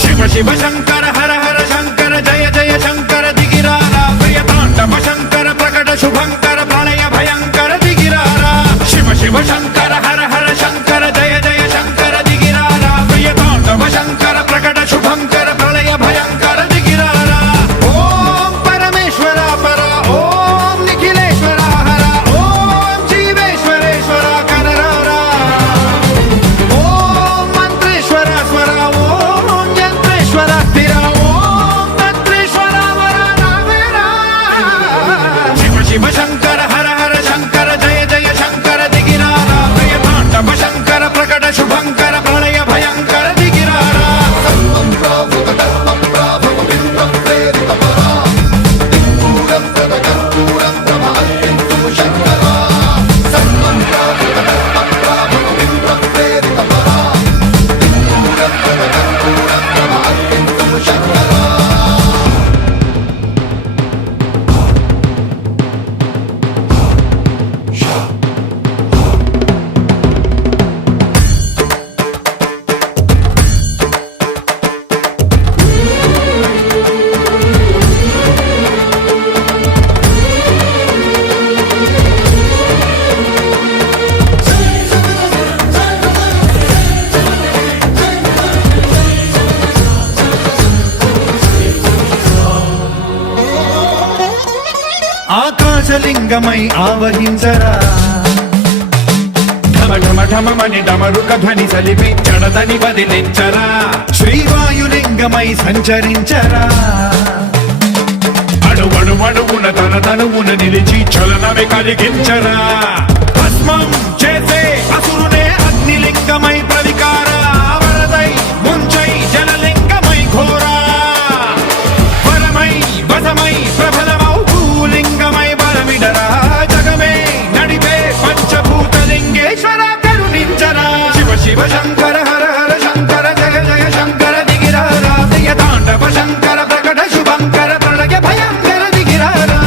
శివ శివ శంకర హర హర శంకర జయ జయ శంకర దిగిరారా ప్రియ తాండవ శంకర ప్రకట శుభంకర ప్రళయ భయంకర దిగిరారా శివ శివ శంకర హర హర శంకర జయ జయ శంకర దిగిరారా ప్రియ తాండవ శంకర ప్రకట శుభంకర ప్రళయ భయంకర దిగిరారా ఓం పరమేశ్వర పర ఓం నిఖిలేశ్వర హర ఓం జీవేశ్వరేశ్వర కరరారా ఓం మంత్రేశ్వర స్వర ఓం యంత్రేశ్వర స్థిర ఓం తంత్రేశ్వర వర నావేరా శివ శివ శంకర హర హర శంకర జయ జయ శంకర దిగిరారా ప్రియ తాండవ శంకర ప్రకట శుభంకర ప్రళయ భయంకర దిగిరారా ఆకాశలింగమై ఆవహించరా ఢమ ఢమ ఢమమని డమరుక ధ్వని సలిపి జడదని వదిలించరా శ్రీవాయులింగమై సంచరించరా అణువణువున తన తనువున నిలిచి చలనమే కలిగించరా భస్మం చేసే అసురునే అగ్నిలింగమై ప్రవికార వరదై ముంచై జలలింగమై ఘోరా వరమై వసమై ప్రబలమౌ భూలింగమై బలమిడరా జగమే నడిపే పంచభూతలింగేశ్వర కరుణించరా శివ శివ శంకర హర హర శంకర జయ జయ శంకర దిగిరారా ప్రియ తాండవ శంకర ప్రకట శుభంకర ప్రళయ భయంకర దిగిరారా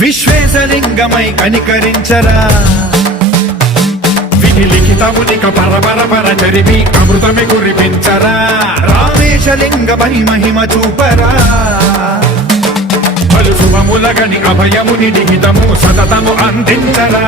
విశ్వేశలింగమై కనికరించరా విధి లిఖితమునిక పరపర చరివి అమృతమి కురిపించరా రామేశలింగమై మహిమ చూపరా పలు శుభములగని అభయముని నిహితము సతతము అందించరా